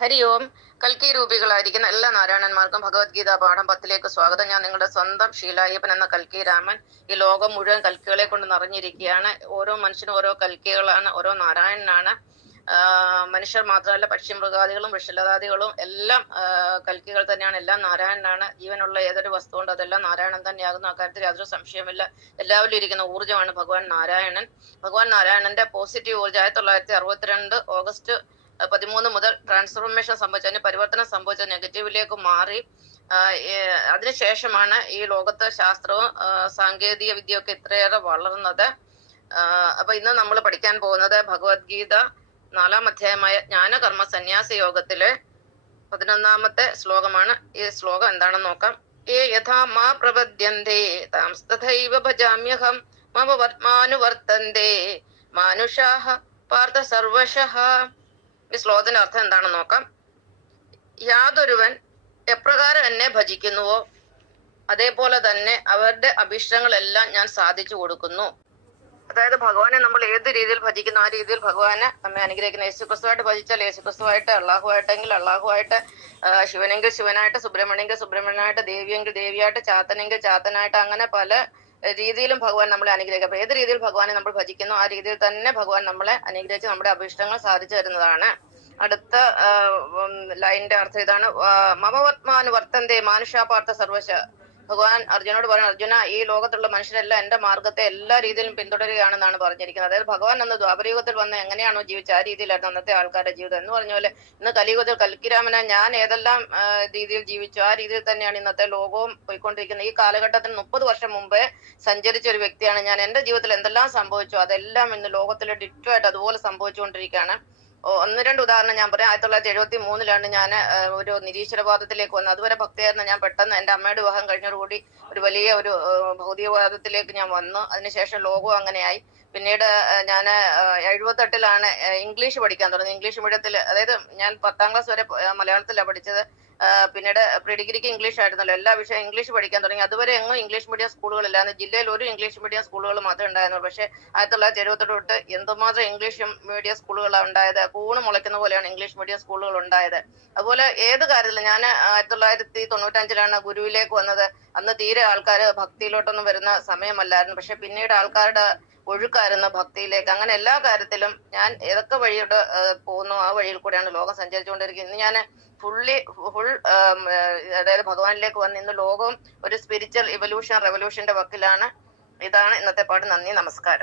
ഹരി ഓം. കൽക്കി രൂപികളായിരിക്കുന്ന എല്ലാ നാരായണന്മാർക്കും ഭഗവത്ഗീത പാഠം 10ലേക്ക് സ്വാഗതം. ഞാൻ നിങ്ങളുടെ സ്വന്തം ഷീലായ്യപ്പൻ എന്ന കൽക്കി രാമൻ. ഈ ലോകം മുഴുവൻ കൽക്കികളെ കൊണ്ട് നിറഞ്ഞിരിക്കുകയാണ്. ഓരോ മനുഷ്യനും ഓരോ കൽക്കികളാണ്, ഓരോ നാരായണനാണ്. മനുഷ്യർ മാത്രമല്ല, പക്ഷി മൃഗാദികളും വൃക്ഷലതാദികളും എല്ലാം കൽക്കികൾ തന്നെയാണ്, എല്ലാം നാരായണനാണ്. ജീവനുള്ള ഏതൊരു വസ്തു കൊണ്ട് അതെല്ലാം നാരായണൻ തന്നെയാകുന്നു. അക്കാര്യത്തിൽ യാതൊരു സംശയമില്ല. എല്ലാവരിലും ഇരിക്കുന്ന ഊർജ്ജമാണ് ഭഗവാൻ നാരായണൻ. ഭഗവാൻ നാരായണന്റെ പോസിറ്റീവ് ഊർജ്ജം 1962 ഓഗസ്റ്റ് 13 മുതൽ ട്രാൻസ്ഫോർമേഷൻ സംഭവിച്ചതിന് പരിവർത്തനം സംഭവിച്ച നെഗറ്റീവിലേക്ക് മാറി. അതിനുശേഷമാണ് ഈ ലോകത്ത് ശാസ്ത്രവും സാങ്കേതിക വിദ്യയൊക്കെ ഇത്രയേറെ വളർന്നത്. അപ്പൊ ഇന്ന് നമ്മൾ പഠിക്കാൻ പോകുന്നത് ഭഗവത്ഗീത 4-ാം അധ്യായമായ ജ്ഞാനകർമ്മ സന്യാസ യോഗത്തിലെ 11-ാമത്തെ ശ്ലോകമാണ്. ഈ ശ്ലോകം എന്താണെന്ന് നോക്കാം. ഏ യഥാ മാ പ്രപദ്യന്തേ താംസ്തഥൈവ ഭജാമ്യഹം മമ വർത്തമാനുവർത്തന്തേ മാനുഷാഃ പാർത്ഥ സർവശഃ. ഈ ശ്ലോകത്തിന്റെ അർത്ഥം എന്താണെന്ന് നോക്കാം. യാതൊരുവൻ എപ്രകാരം എന്നെ ഭജിക്കുന്നുവോ അതേപോലെ തന്നെ അവരുടെ അഭിഷ്ടങ്ങളെല്ലാം ഞാൻ സാധിച്ചു കൊടുക്കുന്നു. അതായത് ഭഗവാനെ നമ്മൾ ഏത് രീതിയിൽ ഭജിക്കുന്നു ആ രീതിയിൽ ഭഗവാനെ നമ്മെ അനുഗ്രഹിക്കുന്നു. യേശുക്രിസ്തുവായിട്ട് ഭജിച്ചാൽ യേശുക്രിസ്തുവായിട്ട്, അള്ളാഹുവായിട്ടെങ്കിൽ അള്ളാഹുവായിട്ട്, ശിവനെങ്കിൽ ശിവനായിട്ട്, സുബ്രഹ്മണ്യെങ്കിൽ സുബ്രഹ്മണ്യനായിട്ട്, ദേവിയെങ്കിൽ ദേവിയായിട്ട്, ചാത്തനെങ്കിൽ ചാത്തനായിട്ട്, അങ്ങനെ പല രീതിയിലും ഭഗവാൻ നമ്മളെ അനുഗ്രഹിക്കും. അപ്പൊ ഏത് രീതിയിൽ ഭഗവാനെ നമ്മൾ ഭജിക്കുന്നു ആ രീതിയിൽ തന്നെ ഭഗവാൻ നമ്മളെ അനുഗ്രഹിച്ച് നമ്മുടെ അഭീഷ്ടങ്ങൾ സാധിച്ചു തരുന്നതാണ്. അടുത്ത ലൈനിന്റെ അർത്ഥം ഇതാണ്. മമവത്മാനുവർത്തന്തേ മാനുഷാപാർത്ഥ സർവശ. ഭഗവാൻ അർജുനോട് പറഞ്ഞു, അർജുന, ഈ ലോകത്തുള്ള മനുഷ്യരെല്ലാം എന്റെ മാർഗത്തെ എല്ലാ രീതിയിലും പിന്തുടരുകയാണെന്നാണ് പറഞ്ഞിരിക്കുന്നത്. അതായത് ഭഗവാൻ അന്ന് ദ്വാപരയുഗത്തിൽ വന്ന് എങ്ങനെയാണോ ജീവിച്ച ആ രീതിയിലായിരുന്നു അന്നത്തെ ആൾക്കാരുടെ ജീവിതം. എന്ന് പറഞ്ഞ പോലെ ഇന്ന് കലിയുഗത്തിൽ കൽക്കിരാമനെ ഞാൻ ഏതെല്ലാം രീതിയിൽ ജീവിച്ചു ആ രീതിയിൽ തന്നെയാണ് ഇന്നത്തെ ലോകവും പോയിക്കൊണ്ടിരിക്കുന്നത്. ഈ കാലഘട്ടത്തിന് 30 വർഷം മുമ്പേ സഞ്ചരിച്ച ഒരു വ്യക്തിയാണ് ഞാൻ. എന്റെ ജീവിതത്തിൽ എന്തെല്ലാം സംഭവിച്ചു അതെല്ലാം ഇന്ന് ലോകത്തിലെ ഡിറ്റോയായിട്ട് അതുപോലെ സംഭവിച്ചുകൊണ്ടിരിക്കുകയാണ്. 1-2 ഉദാഹരണം ഞാൻ പറയാം. 1973 ഞാൻ ഒരു നിരീശ്വരവാദത്തിലേക്ക് വന്നു. അതുവരെ ഭക്തിയായിരുന്നു ഞാൻ. പെട്ടെന്ന് എന്റെ അമ്മയുടെ വിവാഹം കഴിഞ്ഞതോടുകൂടി ഒരു വലിയ ഒരു ഭൗതികവാദത്തിലേക്ക് ഞാൻ വന്നു. അതിനുശേഷം ലോകവും അങ്ങനെയായി. പിന്നീട് ഞാൻ 78 ഇംഗ്ലീഷ് പഠിക്കാൻ തുടങ്ങി. ഇംഗ്ലീഷ് മീഡിയത്തിൽ, അതായത് ഞാൻ 10ാം ക്ലാസ് വരെ മലയാളത്തിലാണ് പഠിച്ചത്. പിന്നീട് പ്രീ ഡിഗ്രിക്ക് ഇംഗ്ലീഷ് ആയിരുന്നല്ലോ, എല്ലാ വിഷയം ഇംഗ്ലീഷ് പഠിക്കാൻ തുടങ്ങി. അതുവരെ എങ്ങും ഇംഗ്ലീഷ് മീഡിയം സ്കൂളുകളില്ലായിരുന്നു. ജില്ലയിൽ ഒരു ഇംഗ്ലീഷ് മീഡിയം സ്കൂളുകൾ മാത്രമേ ഉണ്ടായിരുന്നുള്ളൂ. പക്ഷേ 1978 തൊട്ട് എന്തുമാത്രം ഇംഗ്ലീഷ് മീഡിയം സ്കൂളുകളാണ് ഉണ്ടായത്. കൂണ് മുളയ്ക്കുന്ന പോലെയാണ് ഇംഗ്ലീഷ് മീഡിയം സ്കൂളുകൾ ഉണ്ടായത്. അതുപോലെ ഏത് കാര്യത്തിലും ഞാൻ 1995 ഗുരുവിലേക്ക് വന്നത്. അന്ന് തീരെ ആൾക്കാർ ഭക്തിയിലോട്ടൊന്നും വരുന്ന സമയമല്ലായിരുന്നു. പക്ഷെ പിന്നീട് ആൾക്കാരുടെ ഒഴുക്കായിരുന്നു ഭക്തിയിലേക്ക്. അങ്ങനെ എല്ലാ കാര്യത്തിലും ഞാൻ ഏതൊക്കെ വഴിയോട്ട് പോകുന്നു ആ വഴിയിൽ കൂടെയാണ് ലോകം സഞ്ചരിച്ചുകൊണ്ടിരിക്കുന്നത്. ഇന്ന് ഞാൻ ഫുൾ അതായത് ഭഗവാനിലേക്ക് വന്ന് ഇന്ന് ലോകവും ഒരു സ്പിരിച്വൽ ഇവല്യൂഷൻ റെവല്യൂഷന്റെ വക്കിലാണ്. ഇതാണ് ഇന്നത്തെ പാഠം. നന്ദി, നമസ്കാരം.